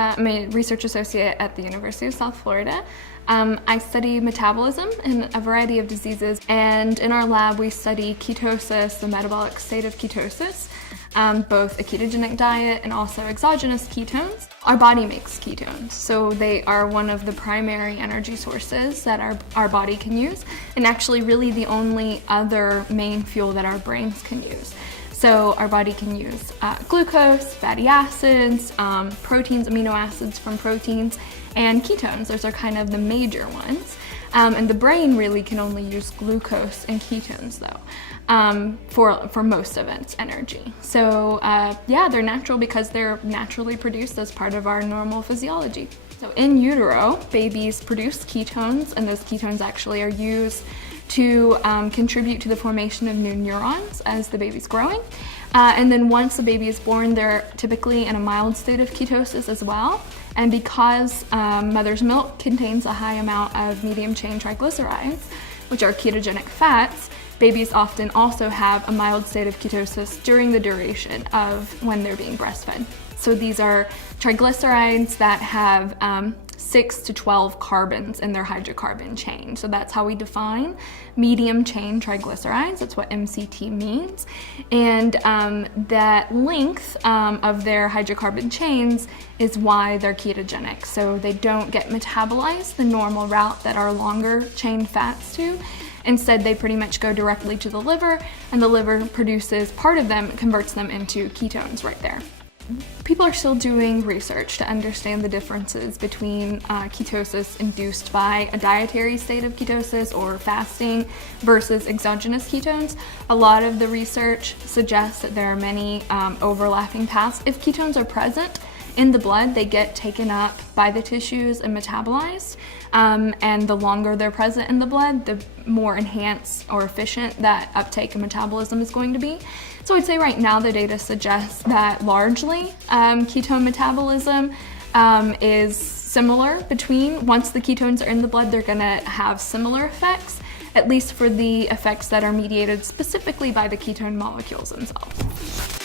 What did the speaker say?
I'm a research associate at the University of South Florida. I study metabolism in a variety of diseases, and in our lab we study ketosis, the metabolic state of ketosis, both a ketogenic diet and also exogenous ketones. Our body makes ketones, so they are one of the primary energy sources that our body can use, and actually really the only other main fuel that our brains can use. So our body can use glucose, fatty acids, proteins, amino acids from proteins, and ketones. Those are kind of the major ones. And the brain really can only use glucose and ketones though, for most of its energy. So yeah, they're natural because they're naturally produced as part of our normal physiology. So in utero, babies produce ketones, and those ketones actually are used to contribute to the formation of new neurons as the baby's growing. And then once the baby is born, they're typically in a mild state of ketosis as well. And because mother's milk contains a high amount of medium-chain triglycerides, which are ketogenic fats, babies often also have a mild state of ketosis during the duration of when they're being breastfed. So these are triglycerides that have 6 to 12 carbons in their hydrocarbon chain. So that's how we define medium chain triglycerides. That's what MCT means. And that length of their hydrocarbon chains is why they're ketogenic. So they don't get metabolized the normal route that our longer chain fats do. Instead, they pretty much go directly to the liver, and the liver produces part of them, converts them into ketones right there. People are still doing research to understand the differences between ketosis induced by a dietary state of ketosis or fasting versus exogenous ketones. A lot of the research suggests that there are many overlapping paths. If ketones are present in the blood, they get taken up by the tissues and metabolized. And the longer they're present in the blood, the more enhanced or efficient that uptake and metabolism is going to be. So I'd say right now the data suggests that largely ketone metabolism is similar between, once the ketones are in the blood, they're gonna have similar effects, at least for the effects that are mediated specifically by the ketone molecules themselves.